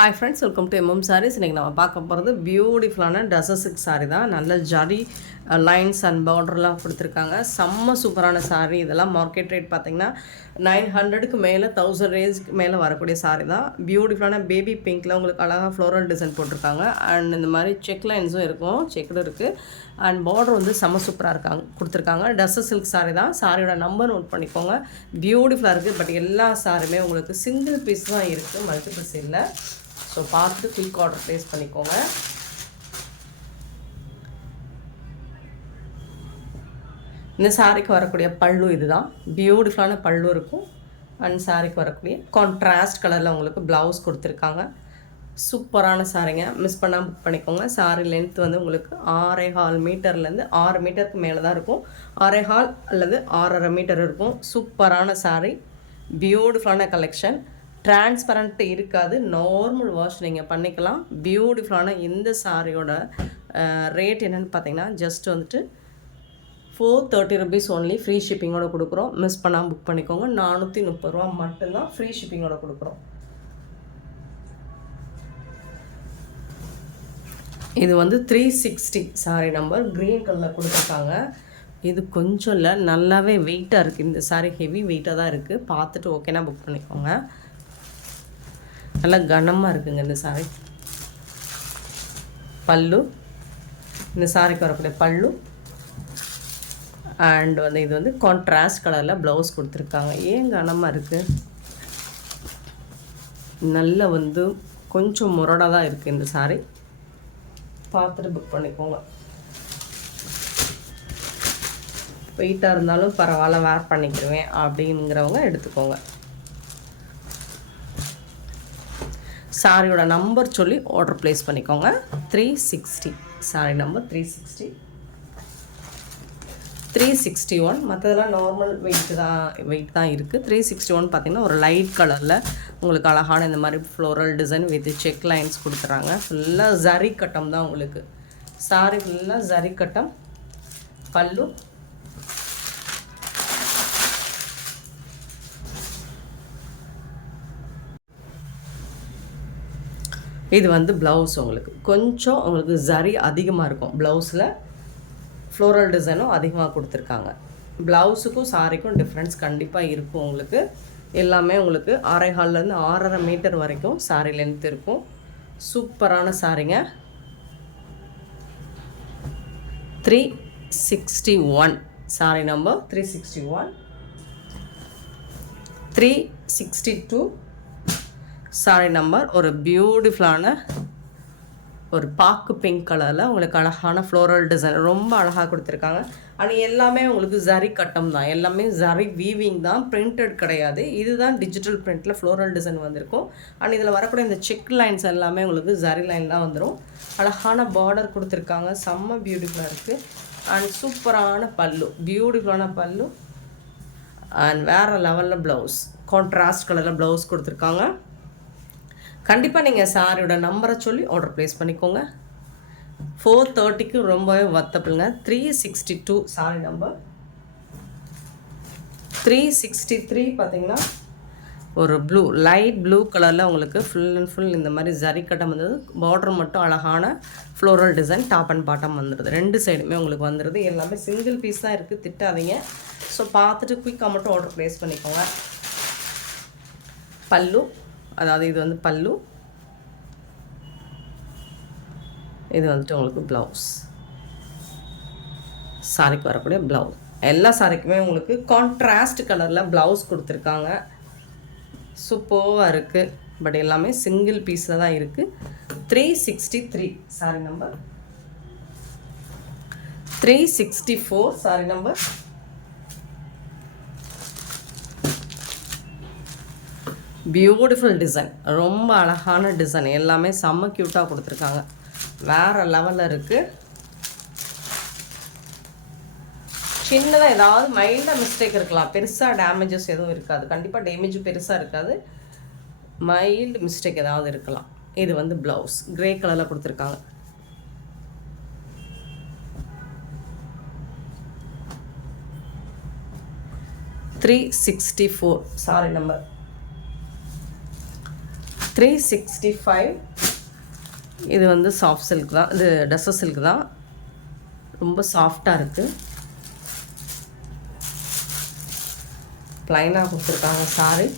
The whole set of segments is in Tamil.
Hi friends, welcome to MM sarees. இன்றைக்கி நம்ம பார்க்க போகிறது பியூட்டிஃபுல்லான டசர் சாரீ தான். நல்ல ஜரி லைன்ஸ் அண்ட் பார்டர்லாம் கொடுத்துருக்காங்க. செம்ம சூப்பரான சாரீ. இதெல்லாம் மார்க்கெட் ரேட் பார்த்திங்கன்னா 900க்கு மேலே 1000 ரேஞ்சுக்கு மேலே வரக்கூடிய சாரீ தான். பியூட்டிஃபுல்லான பேபி பிங்க்கில் உங்களுக்கு அழகாக ஃப்ளோரல் டிசைன் போட்டிருக்காங்க. அண்ட் இந்த மாதிரி செக் லைன்ஸும் இருக்கும், செக்குடு இருக்குது. அண்ட் பார்டர் வந்து செம்ம சூப்பராக கொடுத்துருக்காங்க. டசர் சில்க் சாரீ தான். சாரியோட நம்பர் நோட் பண்ணிக்கோங்க. பியூட்டிஃபுல்லாக இருக்குது. பட் எல்லா சாரியுமே உங்களுக்கு சிங்கிள் பீஸ் தான் இருக்குது, மல்டிபிள்ஸ் இல்லை. ஸோ பார்த்துட்டு குயிக் ஆர்டர் ப்ளேஸ் பண்ணிக்கோங்க. இந்த சாரிக்கு வரக்கூடிய பல்லு இதுதான். பியூட்டிஃபுல்லான பல்லு இருக்கும். அண்ட் சாரிக்கு வரக்கூடிய கான்ட்ராஸ்ட் கலரில் உங்களுக்கு ப்ளவுஸ் கொடுத்துருக்காங்க. சூப்பரான சாரிங்க, மிஸ் பண்ணால் புக் பண்ணிக்கோங்க. சாரி லென்த் வந்து உங்களுக்கு 6.25 மீட்டர்லேருந்து 6 மீட்டருக்கு மேலே தான் இருக்கும். 6.25 அல்லது 6.5 மீட்டர் இருக்கும். சூப்பரான சாரி, பியூட்டிஃபுல்லான கலெக்ஷன். டிரான்ஸ்பரண்ட் இருக்காது, நார்மல் வாஷ் நீங்கள் பண்ணிக்கலாம். பியூட்டிஃபுல்லான இந்த சாரியோட ரேட் என்னென்னு பார்த்தீங்கன்னா ஜஸ்ட் வந்துட்டு 430 rupees ஒன்லி. ஃப்ரீ ஷிப்பிங்கோட கொடுக்குறோம். மிஸ் பண்ணாமல் புக் பண்ணிக்கோங்க. 430 ரூபா மட்டும்தான் ஃப்ரீ ஷிப்பிங்கோட கொடுக்குறோம். இது வந்து 360 சாரி நம்பர், க்ரீன் கலரில் கொடுத்துருக்காங்க. இது கொஞ்சம் இல்லை, நல்லாவே வெயிட்டாக இருக்குது. இந்த சாரி ஹெவி வெயிட்டாக தான் இருக்குது. பார்த்துட்டு ஓகேனா புக் பண்ணிக்கோங்க. நல்லா கனமாக இருக்குங்க இந்த சாரி. பல்லு, இந்த சாரிக்கு வரக்கூடிய பல்லு. அண்ட் வந்து இது வந்து கான்ட்ராஸ்ட் கலரில் ப்ளவுஸ் கொடுத்துருக்காங்க. ஏன் கனமாக இருக்குது? நல்ல வந்து கொஞ்சம் முரடாக தான் இருக்குது இந்த சாரி. பார்த்துட்டு புக் பண்ணிக்கோங்க. வெயிட்டாக இருந்தாலும் பரவாயில்ல, வேர் பண்ணிக்கிடுவேன் அப்படிங்கிறவங்க எடுத்துக்கோங்க. சாரியோட நம்பர் சொல்லி ஆர்டர் ப்ளேஸ் பண்ணிக்கோங்க. 360 சாரி நம்பர் 360, 361. மற்றதெல்லாம் நார்மல் வெயிட் தான் இருக்குது. 361 பார்த்திங்கன்னா ஒரு லைட் கலரில் உங்களுக்கு அழகான இந்த மாதிரி floral design with check lines கொடுத்துறாங்க. ஃபுல்லாக ஜரி கட்டம் தான் உங்களுக்கு. சாரி ஃபுல்லாக ஜரி கட்டம். பல்லு, இது வந்து ப்ளவுஸ். உங்களுக்கு கொஞ்சம் உங்களுக்கு ஜரி அதிகமாக இருக்கும். ப்ளவுஸில் ஃப்ளோரல் டிசைனும் அதிகமாக கொடுத்துருக்காங்க. ப்ளவுஸுக்கும் சாரிக்கும் டிஃப்ரென்ஸ் கண்டிப்பாக இருக்கும் உங்களுக்கு. எல்லாமே உங்களுக்கு 6.25லேருந்து 6.5 மீட்டர் வரைக்கும் சாரி லென்த் இருக்கும். சூப்பரான சாரிங்க. 361 சாரி நம்பர் 361, 362 சாரி நம்பர். ஒரு பியூட்டிஃபுல்லான ஒரு பாக்கு பிங்க் கலரில் உங்களுக்கு அழகான ஃப்ளோரல் டிசைன் ரொம்ப அழகாக கொடுத்துருக்காங்க. ஆனால் எல்லாமே உங்களுக்கு ஜரி கட்டம் தான், எல்லாமே ஜரி வீவிங் தான், பிரிண்டட் கிடையாது. இதுதான் டிஜிட்டல் பிரிண்டில் ஃப்ளோரல் டிசைன் வந்திருக்கும். அண்ட் இதில் வரக்கூடிய இந்த செக் லைன்ஸ் எல்லாமே உங்களுக்கு ஜரி லைன் தான் வந்துடும். அழகான பார்டர் கொடுத்துருக்காங்க. செம்ம பியூட்டிஃபுல்லாக இருக்குது. அண்ட் சூப்பரான பல்லு, பியூட்டிஃபுல்லான பல்லு. அண்ட் வேறு லெவலில் ப்ளவுஸ், கான்ட்ராஸ்ட் கலரில் ப்ளவுஸ் கொடுத்துருக்காங்க. கண்டிப்பாக நீங்கள் சாரியோட நம்பரை சொல்லி ஆர்டர் ப்ளேஸ் பண்ணிக்கோங்க. 430க்கு ரொம்பவே வத்தப்பில்ங்க. 362 சாரி நம்பர். 363 பார்த்தீங்கன்னா ஒரு ப்ளூ, லைட் ப்ளூ கலரில் உங்களுக்கு ஃபுல் அண்ட் ஃபுல் இந்த மாதிரி ஜரி கட்டம் வந்தது. பார்டர் மட்டும் அழகான floral design top and bottom வந்துடுது. 2 சைடுமே உங்களுக்கு வந்துடுது. எல்லாமே சிங்கிள் பீஸ் தான் இருக்குது, திட்டாதீங்க. ஸோ பார்த்துட்டு குயிக்காக மட்டும் ஆர்டர் ப்ளேஸ் பண்ணிக்கோங்க. பல்லு, அதாவது இது வந்து பல்லு, இது வந்துட்டு உங்களுக்கு ப்ளவுஸ். சாரிக்கு வரக்கூடிய ப்ளவுஸ். எல்லா சாரிக்குமே உங்களுக்கு கான்ட்ராஸ்ட் கலரில் ப்ளவுஸ் கொடுத்துருக்காங்க. சூப்பராக இருக்குது. பட் எல்லாமே சிங்கிள் பீஸில் தான் இருக்குது. 363 sorry number. 364 sorry number. Beautiful design, ரொம்ப அழகான டிசைன். எல்லாமே செம்ம க்யூட்டாக கொடுத்துருக்காங்க. வேறு லெவலில் இருக்குது. சின்னதாக ஏதாவது மைல்டாக மிஸ்டேக் இருக்கலாம், பெருசாக டேமேஜஸ் எதுவும் இருக்காது. கண்டிப்பாக டேமேஜ் பெருசாக இருக்காது, மைல்டு மிஸ்டேக் ஏதாவது இருக்கலாம். இது வந்து ப்ளவுஸ் கிரே கலரில் கொடுத்துருக்காங்க. 365. இது வந்து சாஃப்ட் சில்க் தான், இது டஸ்ஸர் சில்க் தான், ரொம்ப சாஃப்டாக இருக்குது. ப்ளைனாக கொடுத்துருக்காங்க சாரி.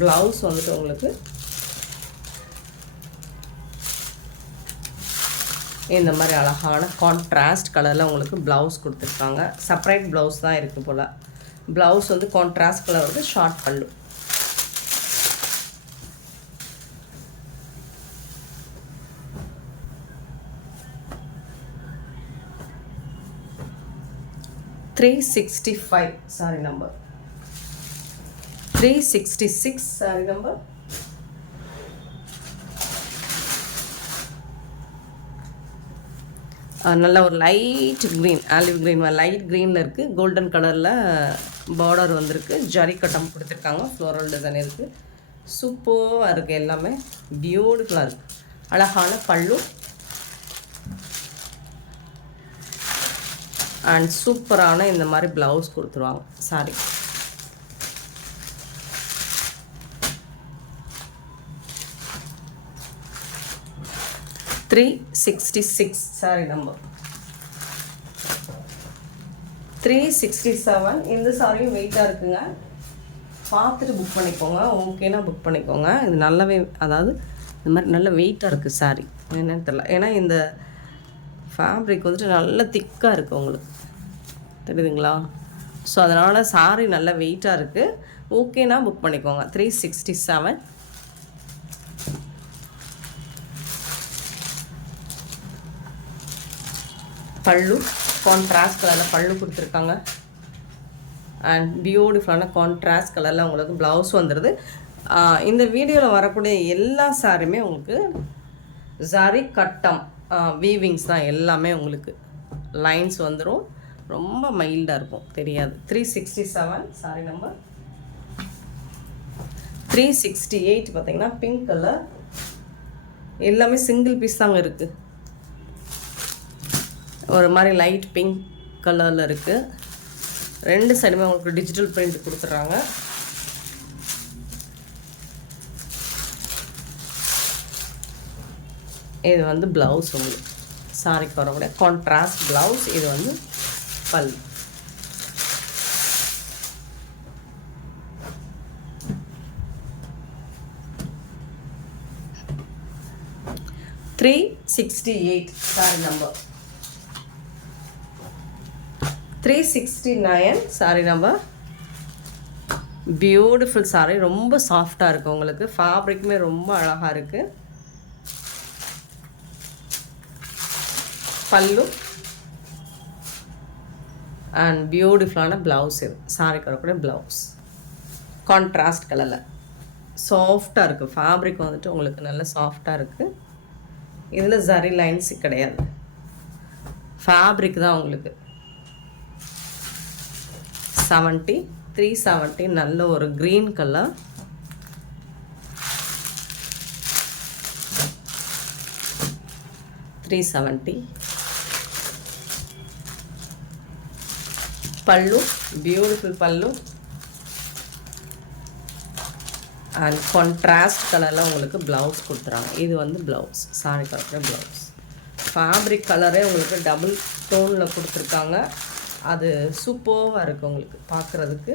ப்ளவுஸ் வந்துட்டு உங்களுக்கு இந்த மாதிரி அழகான கான்ட்ராஸ்ட் கலரில் உங்களுக்கு ப்ளவுஸ் கொடுத்துருக்காங்க. செப்பரேட் ப்ளவுஸ் தான் இருக்குது போல். ப்ளவுஸ் வந்து கான்ட்ராஸ்ட் கலர் வந்து ஷார்ட் பல்லு. $365 சாரி நம்பர். 366 sorry number. நல்ல ஒரு light green, olive green, light க்ரீனில் இருக்குது. கோல்டன் கலரில் பார்டர் வந்திருக்கு. ஜரி கட்டம் கொடுத்துருக்காங்க. ஃப்ளோரல் டிசைன் இருக்குது. சூப்பராக இருக்குது. எல்லாமே பியூட்டிஃபுல்லாக இருக்குது. அழகான பல்லு அண்ட் சூப்பரான இந்த மாதிரி ப்ளவுஸ் கொடுத்துருவாங்க சாரி. $366 sorry number. 367. இந்த சாரியும் வெயிட்டாக இருக்குங்க. பார்த்துட்டு புக் பண்ணிக்கோங்க. ஓகேனா புக் பண்ணிக்கோங்க. இது நல்லாவே, அதாவது இந்த மாதிரி நல்ல வெயிட்டாக இருக்குது சாரி. என்னன்னு தெரியல, ஏன்னா இந்த ஃபேப்ரிக் வந்துட்டு நல்ல திக்காக இருக்குது உங்களுக்கு, தெரியுதுங்களா? ஸோ அதனால் சாரி நல்ல வெயிட்டாக இருக்குது. ஓகேனா புக் பண்ணிக்கோங்க. 367. பல்லு கான்ட்ராஸ்ட் கலரில் பல்லு கொடுத்துருக்காங்க. அண்ட் பியூட்டிஃபுல்லான கான்ட்ராஸ்ட் கலரில் உங்களுக்கு ப்ளவுஸ் வந்துடுது. இந்த வீடியோவில் வரக்கூடிய எல்லா சாரியுமே உங்களுக்கு ஜரி கட்டம் வீவிங்ஸ் தான். எல்லாமே உங்களுக்கு லைன்ஸ் வந்துடும். ரொம்ப மைல்டாக இருக்கும், தெரியாது. 367 சாரி நம்பர். 368 பார்த்தீங்கன்னா பிங்க் கலர். எல்லாமே சிங்கிள் பீஸ் தாங்க இருக்குது. ஒரு மாதிரி லைட் பிங்க் கலரில் இருக்குது. ரெண்டு சைடுமே உங்களுக்கு டிஜிட்டல் பிரிண்ட் கொடுத்துட்றாங்க. இது வந்து ப்ளவுஸ் உங்களுக்கு சாரிக்கு வரக்கூடிய கான்ட்ராஸ்ட் ப்ளவுஸ். இது வந்து பல். $368 sorry number. 369 sorry number. Beautiful sorry. ரொம்ப சாஃப்டாக இருக்குது உங்களுக்கு. ஃபேப்ரிக்குமே ரொம்ப அழகாக இருக்குது. பல்லு அண்ட் பியூட்டிஃபுல்லான ப்ளவுஸ். இது சாரிக்கு வரக்கூடிய ப்ளவுஸ் கான்ட்ராஸ்ட் கலரில் சாஃப்டாக இருக்குது. ஃபேப்ரிக் வந்துட்டு உங்களுக்கு நல்ல சாஃப்டாக இருக்குது. இதில் ஜரி லைன்ஸ் கிடையாது, ஃபேப்ரிக் தான் உங்களுக்கு. 370. நல்ல ஒரு க்ரீன் கலர். $370. பல்லு பியூட்டிஃபுல் பல்லு அண்ட் கான்ட்ராஸ்ட் கலரில் உங்களுக்கு ப்ளவுஸ் கொடுத்துறாங்க. இது வந்து ப்ளவுஸ், சாரி கலக்கிற ப்ளவுஸ். ஃபேப்ரிக் கலரே உங்களுக்கு டபுள் டோனில் கொடுத்துருக்காங்க. அது சூப்பராக இருக்குது உங்களுக்கு பார்க்குறதுக்கு.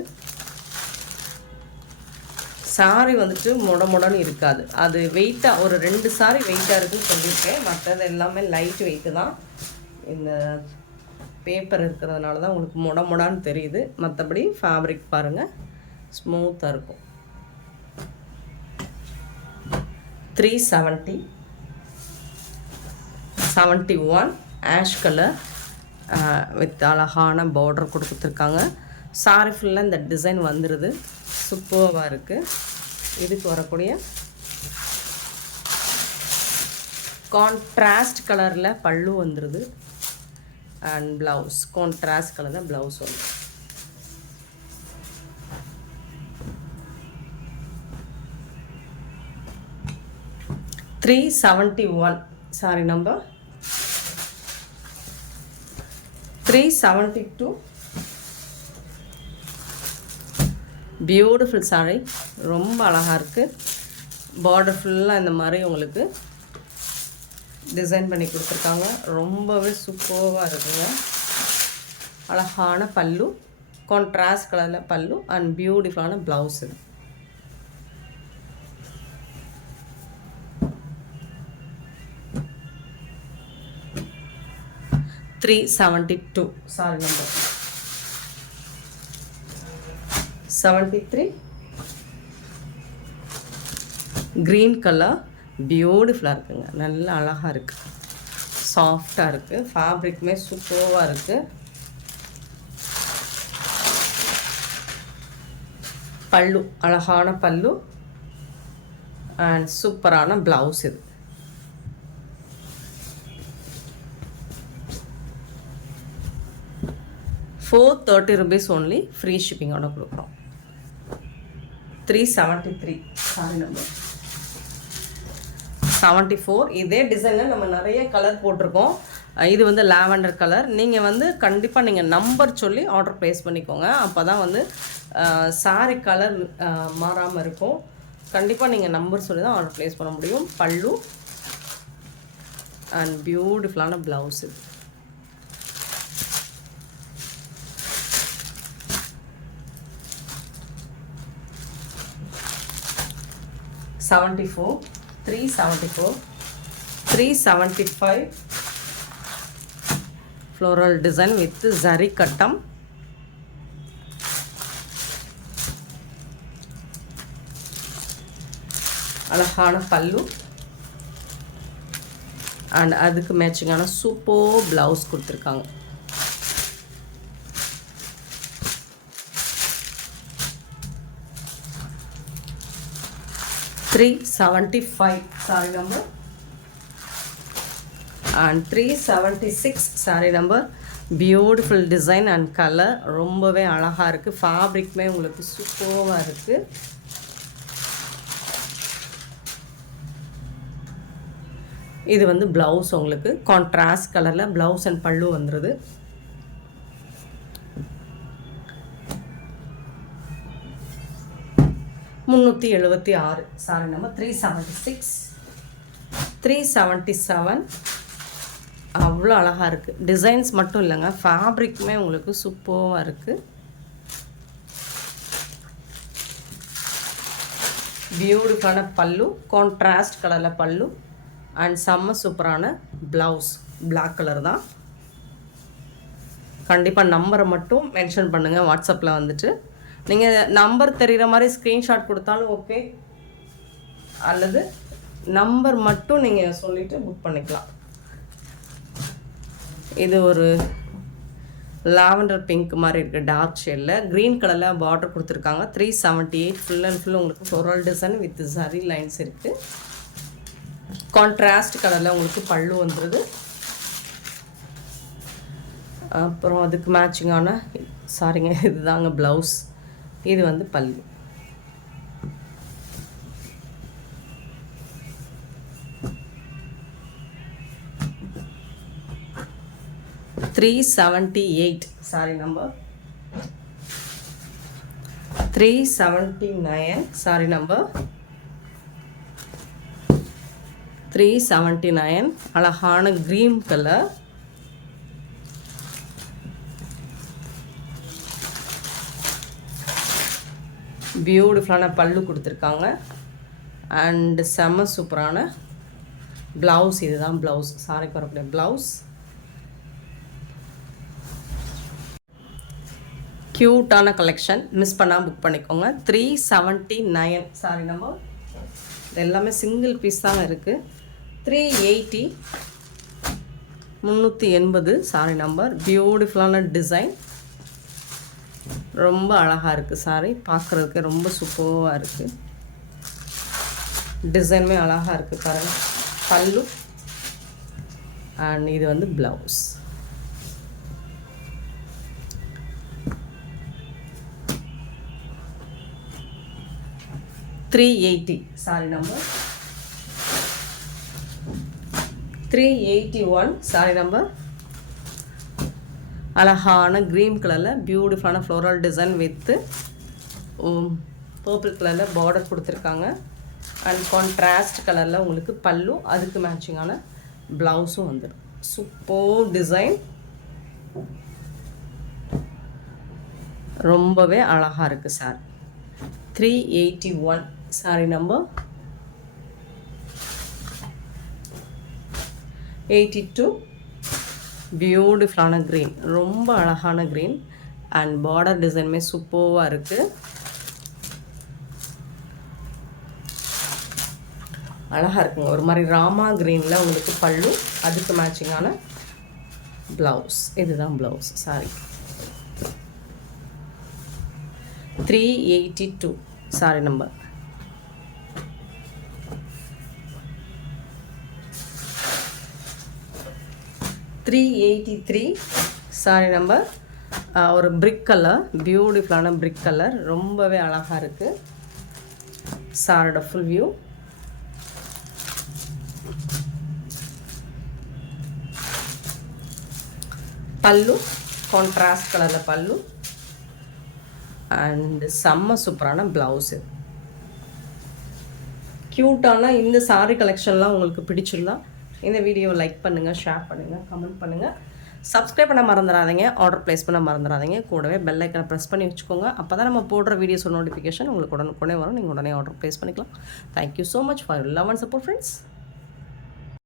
சாரி வந்துட்டு முடன்னு இருக்காது. அது வெயிட்டாக, ஒரு 2 சாரி வெயிட்டாக இருக்குதுன்னு சொல்லியிருக்கேன். மற்றது எல்லாமே லைட் வெயிட்டு தான். இந்த பேப்பர் இருக்கிறதுனால தான் உங்களுக்கு முடான்னு தெரியுது. மற்றபடி ஃபேப்ரிக் பாருங்கள், ஸ்மூத்தாக இருக்கும். 370. 71 ஆஷ் கலர் வித் அழகான பார்டர் கொடுத்துருக்காங்க. சாரி ஃபுல்லாக இந்த டிசைன் வந்துடுது. சூப்பராக இருக்குது. இதுக்கு வரக்கூடிய கான்ட்ராஸ்ட் கலரில் பல்லு வந்துடுது அண்ட் ப்ளவுஸ் கான்ட்ராஸ்ட் கலரில் ப்ளவுஸ் வந்து. $371 சாரி நம்பர். 372. பியூட்டிஃபுல் சாரி, ரொம்ப அழகாக இருக்குது. பார்டர் ஃபுல்லாக இந்த மாதிரி உங்களுக்கு டிசைன் பண்ணி கொடுத்துருக்காங்க. ரொம்பவே சூப்பராக இருக்குங்க. அழகான பல்லு, கான்ட்ராஸ்ட் கலரில் பல்லு அண்ட் பியூட்டிஃபுல்லான ப்ளவுஸ். இது $372 சாரி நம்பர் 73 க்ரீன் கலர் பியூட்டிஃபுல்லாக இருக்குங்க. நல்லா அழகாக இருக்குது, சாஃப்டாக இருக்குது, ஃபேப்ரிக்குமே சூப்பராக இருக்குது. பல்லு அழகான பல்லு அண்ட் சூப்பரான ப்ளவுஸ். இது $430 ஒன்லி, ஃப்ரீ ஷிப்பிங்கோட கொடுக்குறோம். 373 சாரி நம்பர் 74. இதே டிசைனில் நம்ம நிறைய கலர் போட்டிருக்கோம். இது வந்து லாவெண்டர் கலர். நீங்கள் வந்து கண்டிப்பாக நீங்கள் நம்பர் சொல்லி ஆர்டர் ப்ளேஸ் பண்ணிக்கோங்க. அப்போ தான் வந்து சாரி கலர் மாறாமல் இருக்கும். கண்டிப்பாக நீங்கள் நம்பர் சொல்லி தான் ஆர்டர் ப்ளேஸ் பண்ண முடியும். பல்லு அண்ட் பியூட்டிஃபுல்லான ப்ளவுஸ். இது 74, 374, 375 floral design with zari cuttam. அழகான பல்லு அண்ட் அதுக்கு மேட்சிங்கான சூப்பர் ப்ளவுஸ் கொடுத்துருக்காங்க. $375 saree number and 376 saree number. Beautiful design and colour, ரொம்பவே அழகாக இருக்குது. ஃபேப்ரிக்குமே உங்களுக்கு சூப்பராக இருக்குது. இது வந்து ப்ளவுஸ் உங்களுக்கு கான்ட்ராஸ்ட் கலரில் ப்ளவுஸ் அண்ட் பல்லு வந்துடுது. $376 சாரி நம்பர் 376, 377. அவ்வளோ அழகாக இருக்குது. டிசைன்ஸ் மட்டும் இல்லைங்க, ஃபேப்ரிக்குமே உங்களுக்கு சூப்பராக இருக்குது. பியூட்டிஃபுல்லான பல்லு, கான்ட்ராஸ்ட் கலரில் பல்லு அண்ட் செம்ம சூப்பரான ப்ளவுஸ். பிளாக் கலர் தான். கண்டிப்பாக நம்பரை மட்டும் மென்ஷன் பண்ணுங்கள் வாட்ஸ்அப்பில் வந்துட்டு. நீங்கள் நம்பர் தெரிகிற மாதிரி ஸ்க்ரீன்ஷாட் கொடுத்தாலும் ஓகே, அல்லது நம்பர் மட்டும் நீங்கள் சொல்லிவிட்டு புக் பண்ணிக்கலாம். இது ஒரு லாவெண்டர் பிங்க் மாதிரி இருக்குது, டார்க் ஷேடில் க்ரீன் கலரில் பார்டர் கொடுத்துருக்காங்க. 378 ஃபுல் அண்ட் ஃபுல் உங்களுக்கு ஃப்ளோரல் டிசைன் வித் சரி லைன்ஸ் இருக்குது. கான்ட்ராஸ்ட் கலரில் உங்களுக்கு பல்லு வந்துடுது. அப்புறம் அதுக்கு மேட்சிங்கான சாரிங்க இதுதாங்க ப்ளவுஸ். இது வந்து பல்லு. $378 சாரி நம்பர் 379 சாரி நம்பர் 379. அழகான க்ரீன் கலர், பியூட்டிஃபுல்லான பல்லு கொடுத்துருக்காங்க அண்ட் செம்ம சூப்பரான ப்ளவுஸ். இதுதான் ப்ளவுஸ், சாரிக்கு வரக்கூடிய ப்ளவுஸ். க்யூட்டான கலெக்ஷன், மிஸ் பண்ணால் புக் பண்ணிக்கோங்க. 379 சாரி நம்பர். இது எல்லாமே சிங்கிள் பீஸ் தான் இருக்குது. 380, 380 சாரி நம்பர். பியூட்டிஃபுல்லான டிசைன், ரொம்ப அழகாக இருக்குது. சாரி பார்க்குறதுக்கு ரொம்ப சூப்பராக இருக்குது. டிசைனுமே அழகாக இருக்குது பாருங்கள். பல்லு அண்ட் இது வந்து blouse. $380 sorry number 381 sorry number. அழகான க்ரீன் கலரில் பியூட்டிஃபுல்லான ஃப்ளோரல் டிசைன் வித்து பர்பிள் கலரில் பார்டர் கொடுத்துருக்காங்க அண்ட் கான்ட்ராஸ்ட் கலரில் உங்களுக்கு பல்லு, அதுக்கு மேட்சிங்கான ப்ளவுஸும் வந்துடும். சூப்பர் டிசைன், ரொம்பவே அழகாக இருக்குது சார். 381 sorry number 82. பியூட்டிஃபுல்லான க்ரீன், ரொம்ப அழகான க்ரீன் அண்ட் பார்டர் டிசைனுமே சூப்பராக இருக்குது. அழகாக இருக்குங்க. ஒரு மாதிரி ராமா க்ரீனில் உங்களுக்கு பல்லு, அதுக்கு மேட்சிங்கான ப்ளவுஸ். இதுதான் blouse sorry. 382 sorry number. $383 sorry number. ஒரு பிரிக் கலர், பியூட்டிஃபுல்லான பிரிக் கலர், ரொம்பவே அழகாக இருக்குது. சாரோட ஃபுல் வியூ. பல்லு கான்ட்ராஸ்ட் கலரில் பல்லு அண்ட் செம்ம சூப்பரான ப்ளவுஸு. க்யூட்டான இந்த சாரீ கலெக்ஷன்லாம் உங்களுக்கு பிடிச்சிருந்தா இந்த வீடியோவை லைக் பண்ணுங்கள், ஷேர் பண்ணுங்கள், கமெண்ட் பண்ணுங்கள். சப்ஸ்கிரைப் பண்ண மறந்துடாதீங்க, ஆர்டர் ப்ளேஸ் பண்ண மறந்துடாதீங்க. கூடவே பெல் ஐக்கனை ப்ரெஸ் பண்ணி வச்சுக்கோங்க. அப்போ தான் நம்ம போடுற வீடியோஸ் நோட்டிஃபிகேஷன் உங்களுக்கு உடனே வரும். நீங்கள் உடனே ஆர்டர் ப்ளேஸ் பண்ணிக்கலாம். Thank you so much for love and support friends.